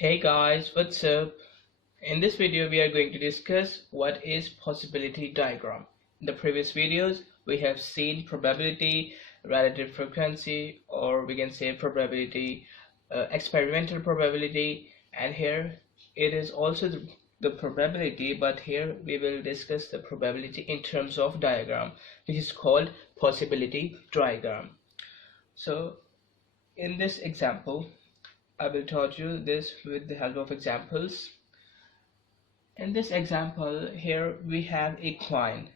Hey guys, what's up? In this video we are going to discuss what is possibility diagram. In the previous videos we have seen probability, relative frequency, or we can say probability, experimental probability, and here it is also the probability, but here we will discuss the probability in terms of diagram, which is called possibility diagram. So in this example I will taught you this with the help of examples. In this example here we have a coin,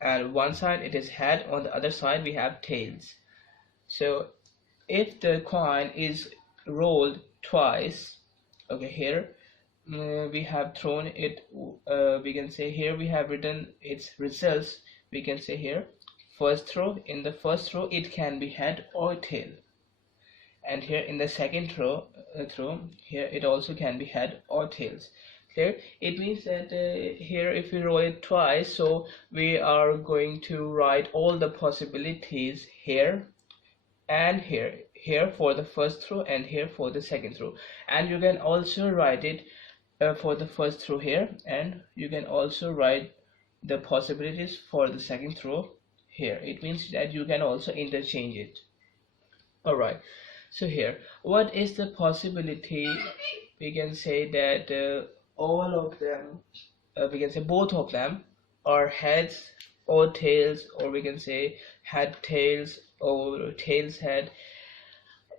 and one side it is head, on the other side we have tails. So if the coin is rolled twice, okay, here we have thrown it, we can say here we have written its results. We can say here first throw, in the first throw it can be head or tail, and here in the second throw here it also can be head or tails. Clear? It means that here if we roll it twice, so we are going to write all the possibilities here and here for the first throw and here for the second throw, and you can also write it for the first throw here, and you can also write the possibilities for the second throw here. It means that you can also interchange it. Alright, so here what is the possibility? We can say that all of them, we can say both of them are heads or tails, or we can say head tails or tails head.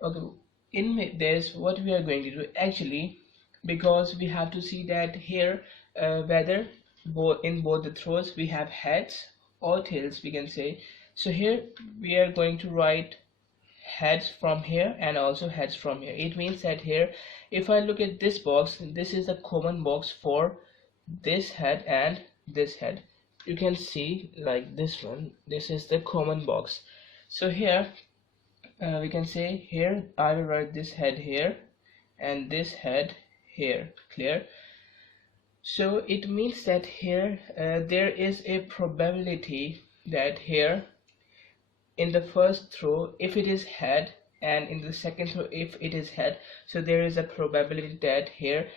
Okay, in this what we are going to do actually, because we have to see that here whether in both the throws we have heads or tails, we can say. So here we are going to write heads from here and also heads from here. It means that here if I look at this box, this is the common box for this head and this head. You can see like this one, this is the common box. So here we can say here I will write this head here and this head here. Clear? So it means that here there is a probability that here in the first throw if it is head, and in the second throw if it is head, so there is a probability that here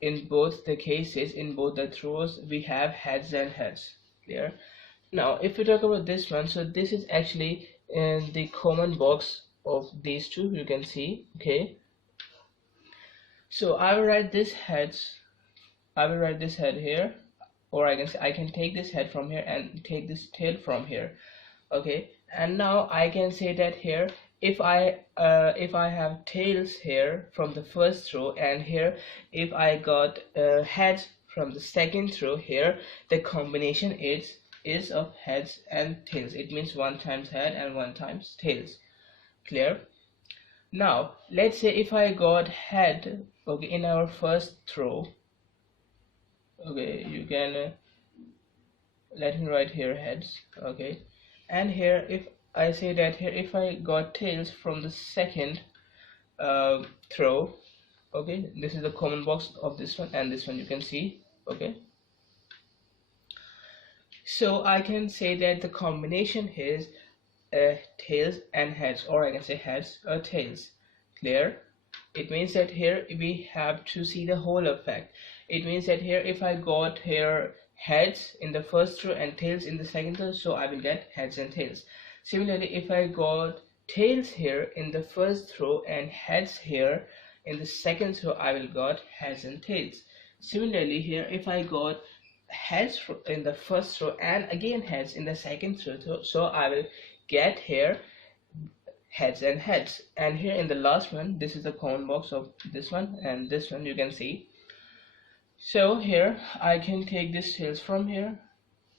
in both the cases, in both the throws, we have heads and heads. Clear? Now if we talk about this one, so this is actually in the common box of these two, you can see. Okay, so I will write this heads, I will write this head here, or I can say I can take this head from here and take this tail from here. Okay, and now I can say that here if I have tails here from the first row, and here if I got heads from the second row, here the combination is of heads and tails. It means one times head and one times tails. Clear? Now let's say if I got head, okay, in our first throw. Okay, you can let me write here heads. Okay, and here if I say that here if I got tails from the second throw, okay, this is the common box of this one and this one, you can see. Okay, so I can say that the combination is tails and heads, or I can say heads or tails. Clear? It means that here we have to see the whole effect. It means that here if I got here heads in the first row and tails in the second row, so I will get heads and tails. Similarly, if I got tails here in the first row and heads here in the second row, I will got heads and tails. Similarly, here if I got heads in the first row and again heads in the second row, so I will get here heads and heads. And here in the last one, this is the common box of this one and this one, you can see. So here I can take this tails from here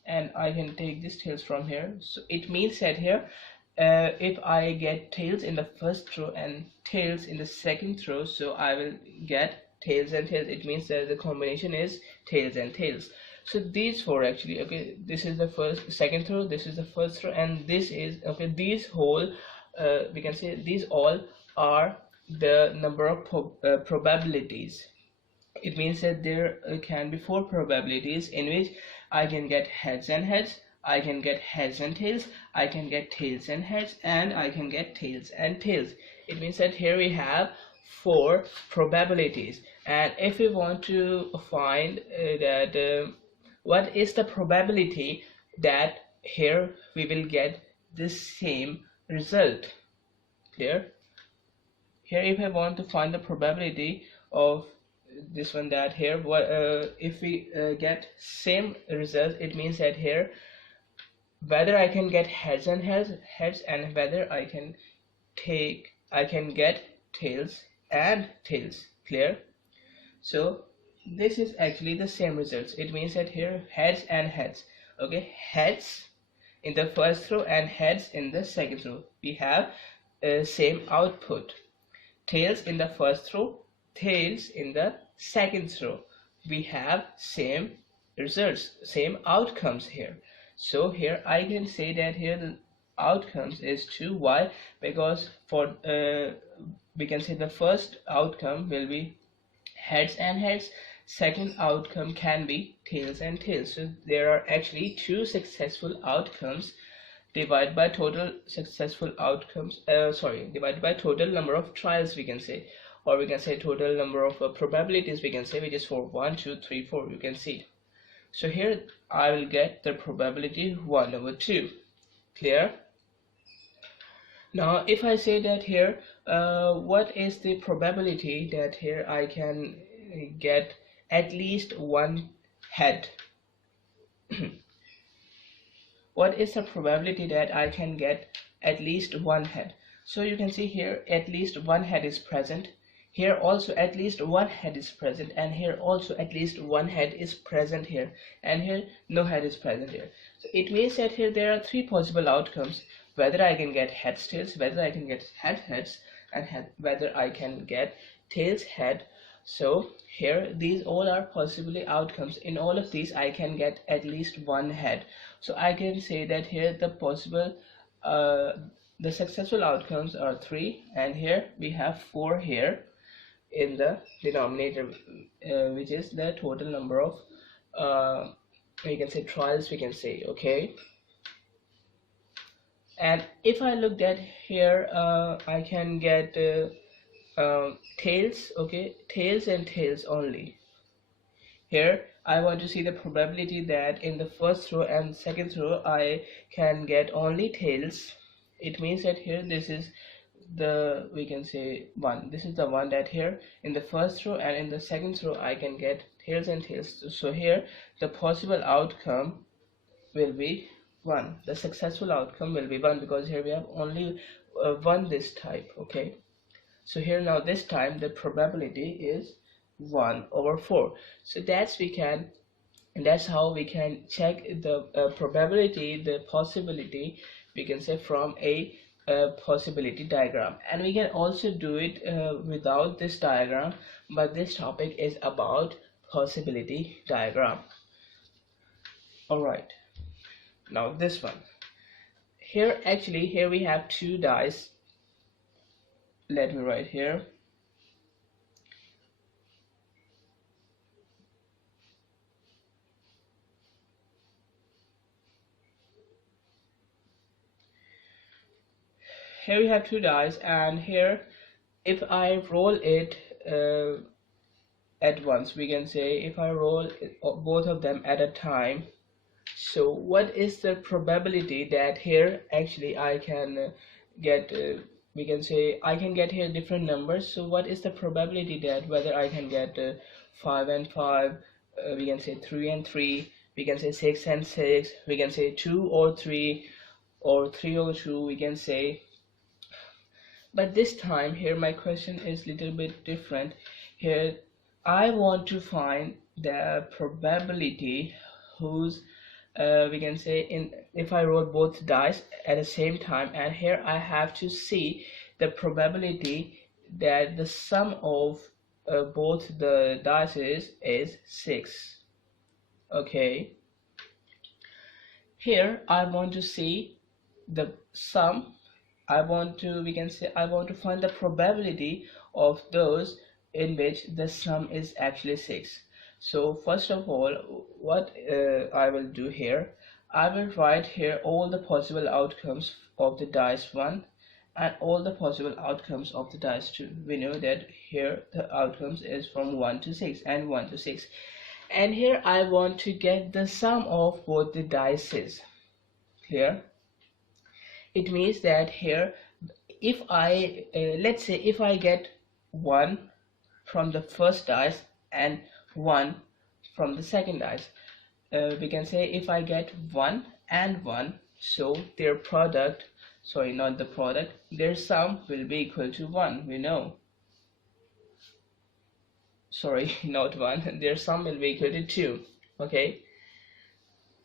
and I can take this tails from here. So it means that here if I get tails in the first row and tails in the second row, so I will get tails and tails. It means that the combination is tails and tails. So these four actually, okay, this is the second row, this is the first row, and this is, okay, these whole we can say these all are the number of probabilities. It means that there can be 4 probabilities in which I can get heads and heads, I can get heads and tails, I can get tails and heads, and I can get tails and tails. It means that here we have 4 probabilities. And if we want to find what is the probability that here we will get the same result. Clear? Here if I want to find the probability of this one, that here what if we get same result, it means that here whether I can get heads and heads and whether I can get tails and tails. Clear? So this is actually the same results. It means that here heads and heads. Okay, heads in the first row and heads in the second row, we have same output. Tails in the first row, tails in the second row, we have same results, same outcomes here. So here I can say that here the outcomes is 2. Why? Because for we can say the first outcome will be heads and heads, second outcome can be tails and tails. So there are actually 2 successful outcomes divided by total successful outcomes, divided by total number of trials, we can say, or we can say total number of probabilities, we can say, which is 4. 1 2 3 4, you can see. So here I will get the probability 1/2. Clear? Now if I say that here what is the probability that here I can get at least one head? What is the probability that I can get at least one head? So you can see here at least one head is present, here also at least one head is present, and here also at least one head is present here, and here no head is present here. So it means that here there are 3 possible outcomes: whether I can get heads tails, whether I can get heads, and whether I can get tails head. So here these all are possibly outcomes. In all of these I can get at least one head. So I can say that here the possible the successful outcomes are 3, and here we have 4 here in the denominator, which is the total number of we can say trials, we can say. Okay, and if I looked at here I can get tails. Okay, tails and tails only. Here I want to see the probability that in the first row and second row I can get only tails. It means that here this is the, we can say, 1. This is the one that here in the first row and in the second row I can get tails and tails. So here the possible outcome will be 1. The successful outcome will be 1, because here we have only one this type. Okay, so here now this time the probability is 1/4. So that's how we can check the probability, the possibility, we can say, from a possibility diagram. And we can also do it without this diagram, but this topic is about possibility diagram. Alright, now this one here, actually here we have 2 dice. Let me write here. Here we have 2 dice, and here if I roll it at once, we can say if I roll both of them at a time, so what is the probability that here actually I can get we can say I can get here different numbers. So what is the probability that whether I can get 5 and 5, we can say 3 and 3, we can say 6 and 6, we can say 2 or 3, or 3 or 2, we can say. But this time here my question is little bit different. Here I want to find the probability whose we can say if I roll both dice at the same time, and here I have to see the probability that the sum of both the dice is 6. Okay, here I want to see the sum. I want to, we can say, I want to find the probability of those in which the sum is actually 6. So first of all, what I will do here, I will write here all the possible outcomes of the dice 1 and all the possible outcomes of the dice too. We know that here the outcomes is from 1 to 6 and 1 to 6, and here I want to get the sum of both the dices. Clear? It means that here if I let's say if I get 1 from the first dice and 1 from the second dice, we can say if I get 1 and 1, so their product, sorry, not the product, their sum will be equal to 1. We know, sorry, not 1, their sum will be equal to 2. Okay,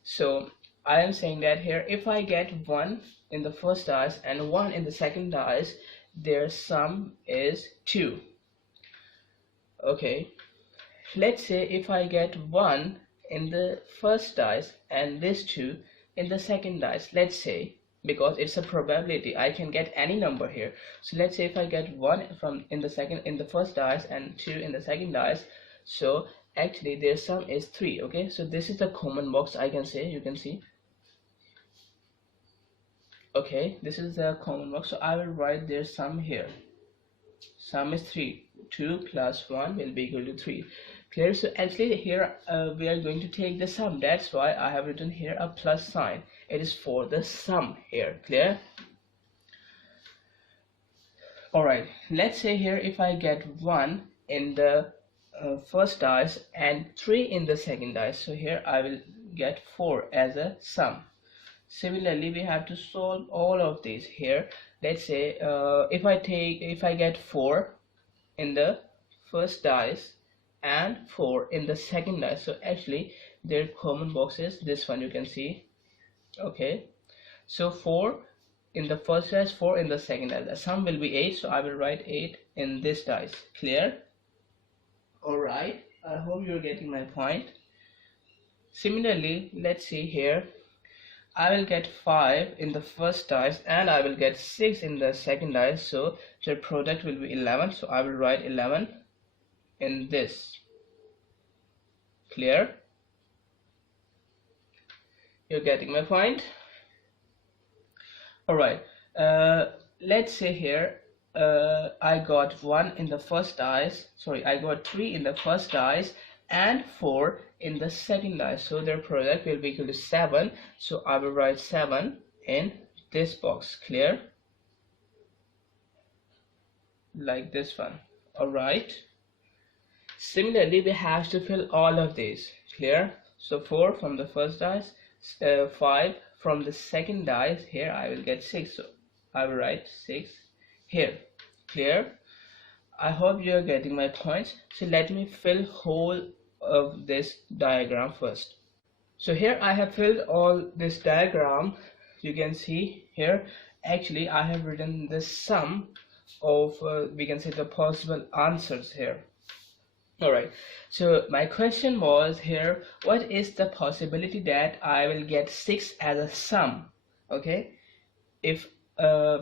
so I am saying that here if I get 1 in the first dice and 1 in the second dice, their sum is 2. Okay, let's say if I get 1 in the first dice and this 2 in the second dice, let's say, because it's a probability, I can get any number here. So let's say if I get 1 in the first dice and 2 in the second dice, so actually their sum is 3. Okay, so this is the common box, I can say, you can see. Okay, this is the common box, so I will write their sum here. Sum is 3. 2 plus 1 will be equal to 3. Clear? So actually here we are going to take the sum. That's why I have written here a plus sign. It is for the sum here. Clear? Alright, let's say here if I get 1 in the first dice and 3 in the second dice, so here I will get 4 as a sum. Similarly, we have to solve all of these here. Let's say if I get 4 in the first dice and 4 in the second dice, so actually their common box is this one, you can see. Okay, so 4 in the first dice, 4 in the second dice, the sum will be 8, so I will write 8 in this dice. Clear? Alright, I hope you're getting my point. Similarly, let's see here, I will get 5 in the first dice and I will get 6 in the second dice, so the product will be 11, so I will write 11 in this. Clear? You're getting my point? Alright, let's say here I got 1 in the first dice, sorry, I got 3 in the first dice and 4 in the second dice, so their product will be equal to 7, so I will write 7 in this box. Clear? Like this one. Alright, similarly we have to fill all of these. Clear? So 4 from the first dice, 5 from the second dice, here I will get 6, so I will write 6 here. Clear? I hope you are getting my points. So let me fill whole of this diagram first. So here I have filled all this diagram. You can see here actually I have written the sum of we can say the possible answers here. Alright, so my question was here, what is the possibility that I will get 6 as a sum? Okay, if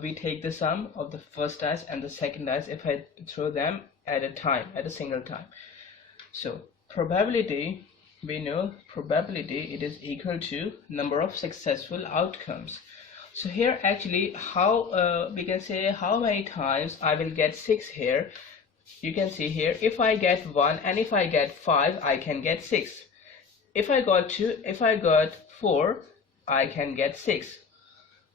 we take the sum of the first dice and the second dice, if I throw them at a single time. So probability, we know probability, it is equal to number of successful outcomes. So here actually how we can say how many times I will get 6 here. You can see here if I get 1 and if I get 5 I can get 6. If I got 2, if I got 4 I can get 6.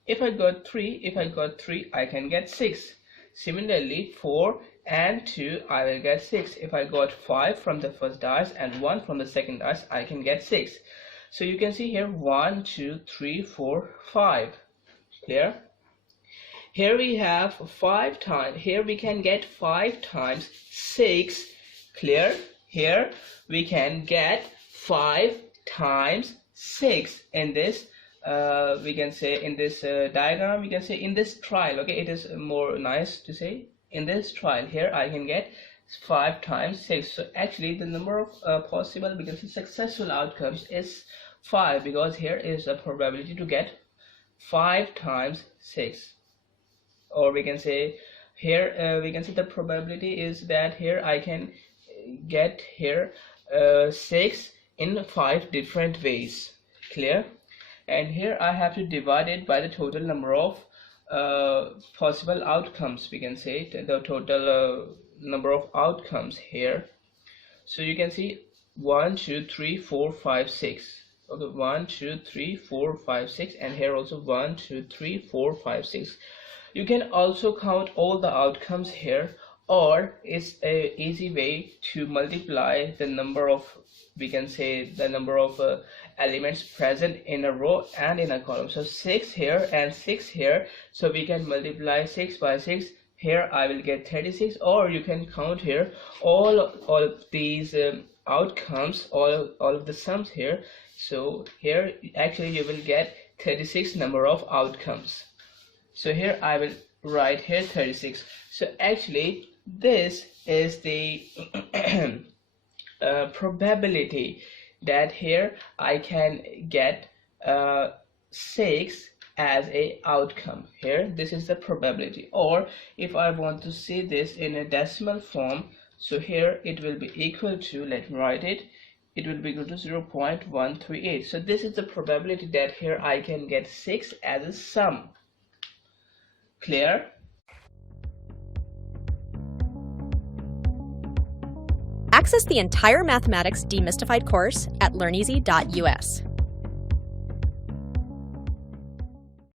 If I got 3 I can get 6. Similarly 4 and 2 I will get 6. If I got 5 from the first dice and 1 from the second dice I can get 6. So you can see here 1 2 3 4 5. Clear? Here we have 5 times, here we can get 5 times 6. Clear? Here we can get 5 times 6 in this we can say in this diagram, we can say in this trial. Okay, it is more nice to say in this trial. Here I can get 5 times 6. So actually the number of possible, we can say successful outcomes is 5, because here is a probability to get 5 times 6. Or we can say here we can say the probability is that here I can get here 6 in 5 different ways. Clear? And here I have to divide it by the total number of possible outcomes, we can say the total number of outcomes here. So you can see 1 2 3 4 5 6. Okay, 1 2 3 4 5 6, and here also 1 2 3 4 5 6. You can also count all the outcomes here, or it's a easy way to multiply the number of, we can say the number of elements present in a row and in a column. So 6 here and 6 here, so we can multiply 6 by 6. Here I will get 36, or you can count here all of these outcomes, all of the sums here. So here actually you will get 36 number of outcomes. So here I will write here 36. So actually this is the probability that here I can get 6 as a outcome. Here this is the probability, or if I want to see this in a decimal form, so here it will be equal to, let me write it, it will be equal to 0.138. so this is the probability that here I can get 6 as a sum. Clear? Access the entire Mathematics Demystified course at learneasy.us.